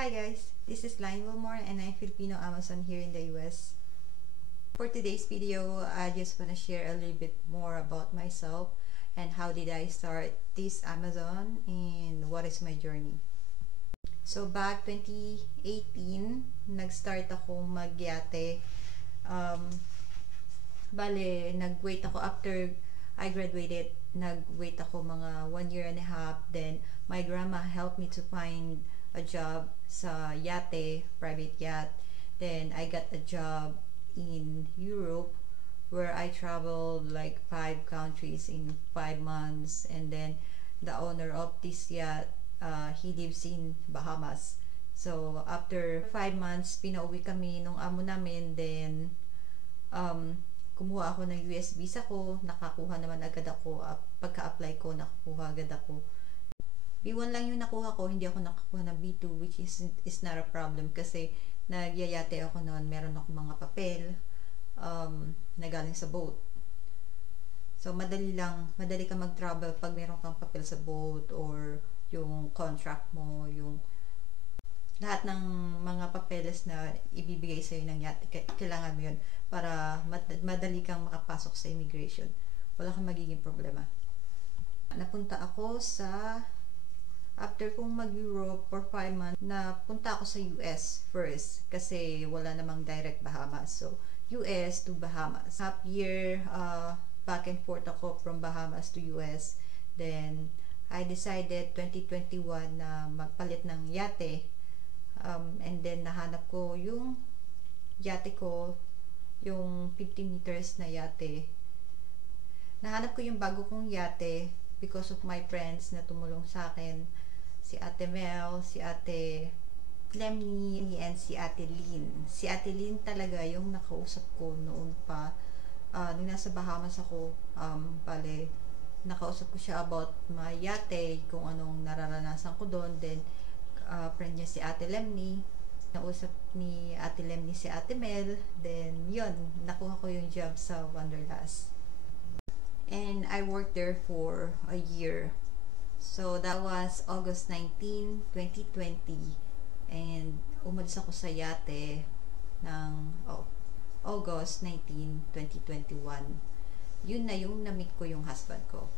Hi guys, this is Laine Wilmore and I'm Filipino Amazon here in the US. For today's video, I just want to share a little bit more about myself and how did I start this Amazon and what is my journey. So back 2018, nag-start ako magyate. Nag-wait ako after I graduated. Nag-wait ako mga 1 year and a half. Then my grandma helped me to find a job sa yate, private yacht. Then I got a job in Europe where I traveled like 5 countries in 5 months. And then the owner of this yacht, he lives in Bahamas. So after 5 months, pinauwi kami nung amo namin. Then kumuha ako ng US visa ko, nakakuha naman agad ako. Pagka-apply ko, nakakuha agad ako. B1 lang yung nakuha ko, hindi ako nakakuha ng B2, which is not a problem kasi nagyayate ako noon, meron ako mga papel na galing sa boat. So madali ka mag-travel pag meron kang papel sa boat or yung contract mo, yung lahat ng mga papeles na ibibigay sa'yo ng yate, kailangan mo yun para madali kang makapasok sa immigration. Wala kang magiging problema. Napunta ako after kong mag-Europe for 5 months, napunta ako sa US first kasi wala namang direct Bahamas. So, US to Bahamas. Half year, back and forth ako from Bahamas to US. Then, I decided 2021 na magpalit ng yate. And then, nahanap ko yung yate ko, yung 50 meters na yate. Nahanap ko yung bago kong yate because of my friends na tumulong sa akin. Si Ate Mel, si Ate Lemny, and si Ate Lynn. Si Ate Lynn talaga yung nakausap ko noon pa. Nung nasa Bahamas ako, nakausap ko siya about my yate, kung anong nararanasan ko doon. Then, friend niya si Ate Lemny. Nausap ni Ate Lemny si Ate Mel. Then, yun, nakuha ko yung job sa Wanderlust. And I worked there for a year. So, that was August 19, 2020. And umalis ako sa yate ng August 19, 2021. Yun na yung na-meet ko yung husband ko.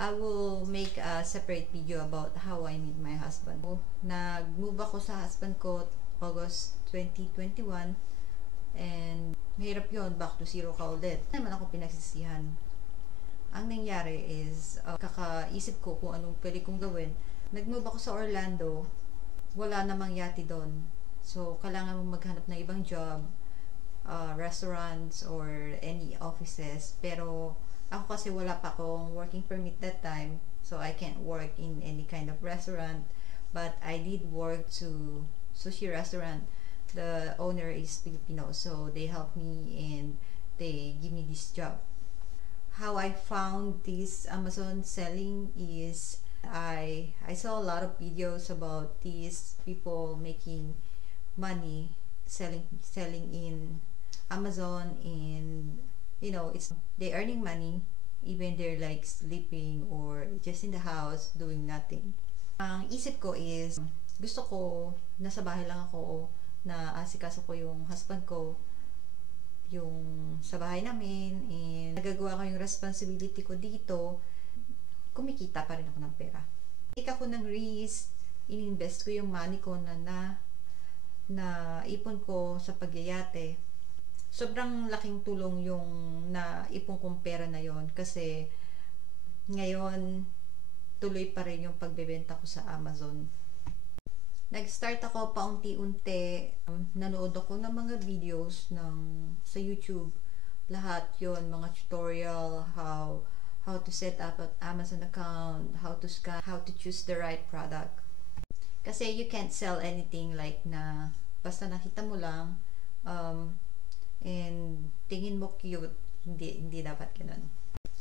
I will make a separate video about how I meet my husband. Nag-move ako sa husband ko August 2021. And mahirap yun, back to zero ka ulit. Hindi naman ako pinagsisihan. Ang nangyari is, kakaisip ko kung anong pwede kong gawin. Nag-move ako sa Orlando, wala namang yate doon. So, kailangan mong maghanap ng ibang job, restaurants, or any offices. Pero, ako kasi wala pa akong working permit that time, so I can't work in any kind of restaurant. But I did work to sushi restaurant. The owner is Filipino, so they helped me and they give me this job. How I found this Amazon selling is I saw a lot of videos about these people making money selling in Amazon, and you know, they earning money even they're like sleeping or just in the house doing nothing. Ang isip ko is gusto ko nasa bahay lang ako, na asikaso ko yung husband ko, yung sa bahay namin, and nagagawa ko yung responsibility ko dito, kumikita pa rin ako ng pera. Take ako ng risk, ininvest ko yung money ko na ipon ko sa pagyayate. Sobrang laking tulong yung naipon kong pera na yon kasi ngayon tuloy pa rin yung pagbebenta ko sa Amazon. Nag-start ako paunti-unti, nanood ako ng mga videos sa YouTube. Lahat yon, mga tutorial, how to set up an Amazon account, how to scan, how to choose the right product. Kasi you can't sell anything like na basta nakita mo lang and tingin mo cute, hindi dapat ganun.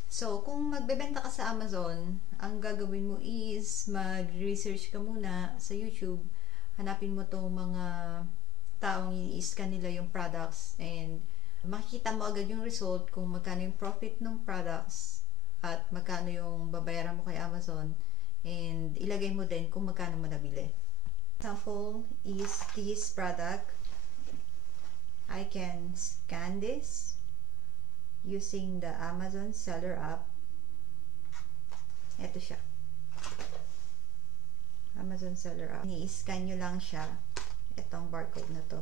So, kung magbebenta ka sa Amazon, ang gagawin mo is mag-research ka muna sa YouTube. Hanapin mo tong mga taong i-scan nila yung products and makikita mo agad yung result kung magkano yung profit ng products at magkano yung babayaran mo kay Amazon, and ilagay mo din kung magkano mo nabili. Example is this product. I can scan this using the Amazon Seller app. Ito siya. Amazon Seller app. I-scan nyo lang siya. Itong barcode na to.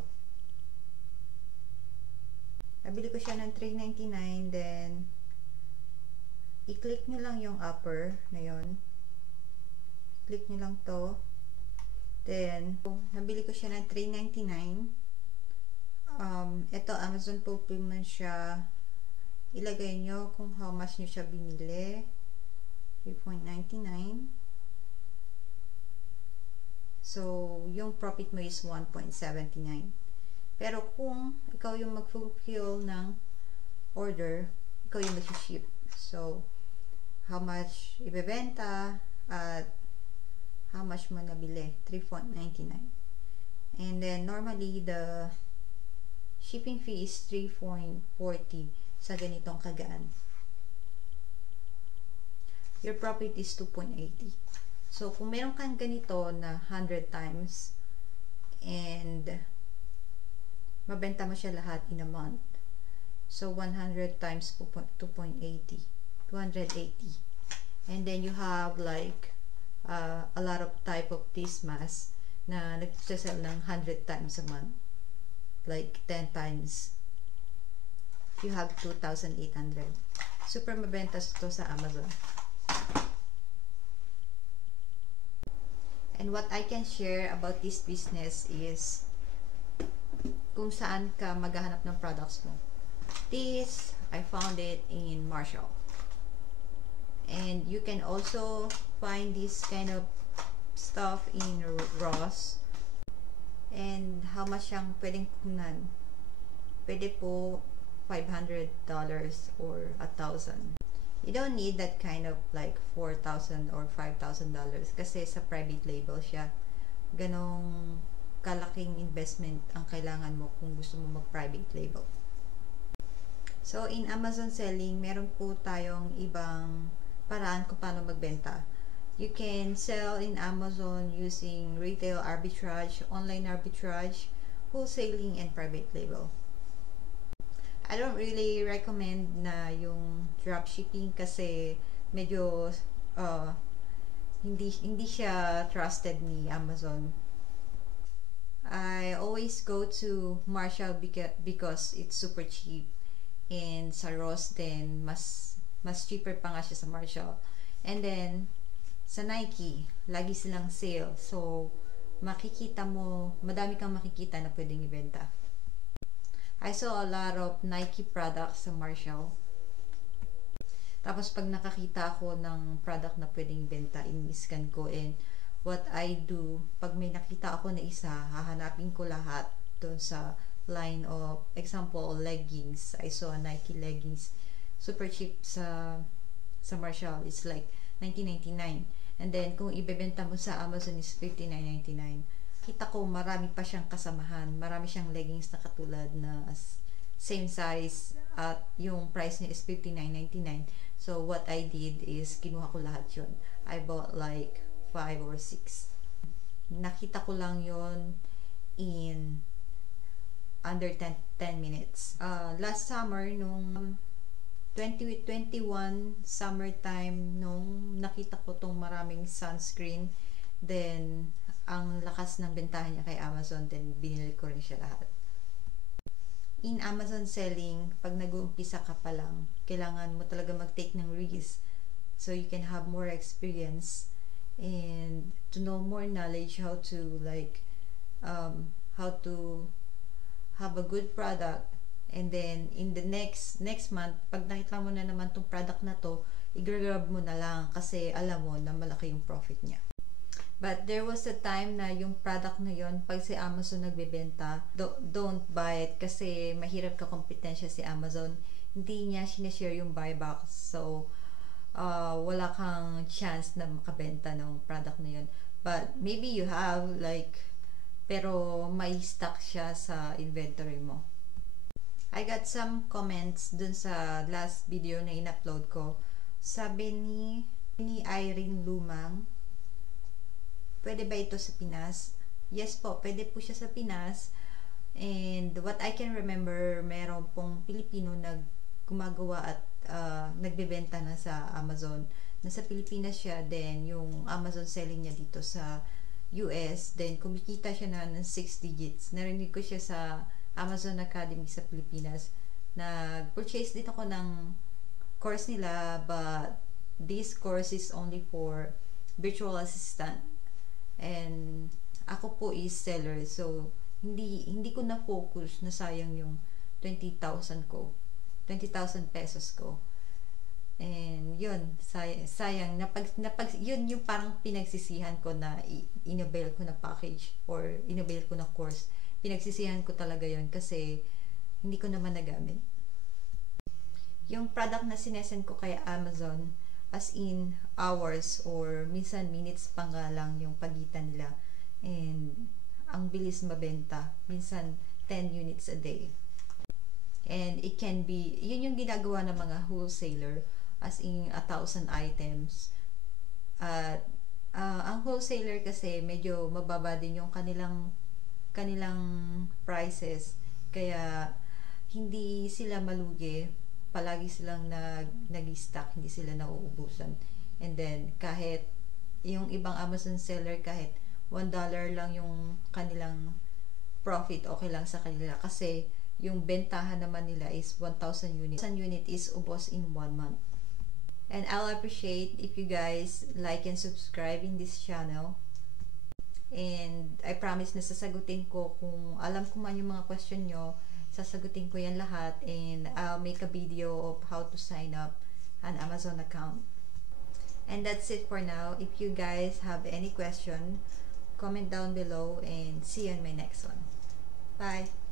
Nabili ko siya ng $3.99. Then, i-click nyo lang yung upper na yon. Click nyo lang to. Then, nabili ko siya ng $3.99. Ito, Amazon fulfillment siya. Ilagay nyo kung how much nyo siya binili. $3.99. So, yung profit mo is $1.79. Pero kung ikaw yung mag-fulfill ng order, ikaw yung mag-ship. So, how much ibebenta at how much mo nabili? $3.99. And then, normally, the shipping fee is $3.40 sa ganitong kagaan. Your profit is $2.80. So, kung meron kang ganito na 100 times and mabenta mo siya lahat in a month. So, 100 times 2.80. 280. And then, you have like a lot of type of this mask na nagsasell ng 100 times a month. Like 10 times. You have 2,800. Super mabenta ito sa Amazon. And what I can share about this business is kung saan ka maghahanap ng products mo. This, I found it in Marshall. And you can also find this kind of stuff in Ross. And how much siyang pwedeng kunan? Pwede po $500 or $1,000. You don't need that kind of like $4,000 or $5,000 kasi sa private label siya. Ganong kalaking investment ang kailangan mo kung gusto mo mag-private label. So, in Amazon selling, meron po tayong ibang paraan kung paano magbenta. You can sell in Amazon using retail arbitrage, online arbitrage, wholesaling, and private label. I don't really recommend na yung dropshipping kasi medyo hindi siya trusted ni Amazon. I always go to Marshall because it's super cheap, and sa Ross din mas cheaper pa nga siya sa Marshall. And then sa Nike, lagi silang sale. So makikita mo, madami kang makikita na pwedeng ibenta. I saw a lot of Nike products sa Marshall. Tapos pag nakakita ako ng product na pwedeng ibenta, in-scan ko, and what I do, pag may nakita ako na isa, hahanapin ko lahat doon sa line of, example, leggings. I saw a Nike leggings, super cheap sa Marshall. It's like $19.99. And then, kung ibebenta mo sa Amazon is $59.99. Kita ko marami pa siyang kasamahan. Marami siyang leggings na katulad na same size at yung price niya is $59.99. So, what I did is kinuha ko lahat yun. I bought like 5 or 6. Nakita ko lang yun in under 10 minutes. Last summer, nung 2021 summertime, nung nakita ko tong maraming sunscreen, then ang lakas ng bentahan niya kay Amazon, then binili ko rin siya lahat. In Amazon selling, pag nag-uumpisa ka pa lang, kailangan mo talaga mag-take ng risk so you can have more experience and to know more knowledge how to like how to have a good product. And then in the next month, pag nakita mo na naman tong product na to, i-grab mo na lang kasi alam mo na malaki yung profit niya. But there was a time na yung product na yon, pag si Amazon nagbebenta, don't buy it kasi mahirap ka kompetensya si Amazon. Hindi niya sinashare yung buyback. So, wala kang chance na makabenta ng product na yon. But maybe you have like, pero may stock siya sa inventory mo. I got some comments dun sa last video na in-upload ko. Sabi ni Irene Lumang, pwede ba ito sa Pinas? Yes po, pwede po siya sa Pinas. And what I can remember, meron pong Pilipino na gumagawa at nagbebenta na sa Amazon. Nasa Pilipinas siya, then yung Amazon selling niya dito sa US, then kumikita siya na ng 6 digits. Narinig ko siya sa Amazon Academy sa Pilipinas. Nag-purchase din ako ng course nila, but this course is only for virtual assistant. And ako po is seller, so hindi ko na focus na sayang yung 20,000 ko. 20,000 pesos ko. And yun, sayang yun yung parang pinagsisihan ko na inabail ko na package or inabail ko na course. Pinagsisihan ko talaga yun kasi hindi ko naman nagamit. Yung product na sinesend ko kay Amazon, as in hours or minsan minutes pa nga lang yung pagitan nila, and ang bilis mabenta, minsan 10 units a day. And it can be, yun yung ginagawa ng mga wholesaler, as in 1,000 items. At ang wholesaler kasi medyo mababa din yung kanilang prices, kaya hindi sila malugi, palagi silang nag-stock, hindi sila nauubusan. And then kahit yung ibang Amazon seller, kahit $1 lang yung kanilang profit, okay lang sa kanila kasi yung bentahan naman nila is 1,000 units. 1,000 unit is ubos in 1 month. And I'll appreciate if you guys like and subscribe in this channel. And I promise na sasagutin ko, kung alam ko man yung mga question nyo, sasagutin ko yan lahat, and I'll make a video of how to sign up an Amazon account. And that's it for now. If you guys have any question, comment down below, and see you in my next one. Bye!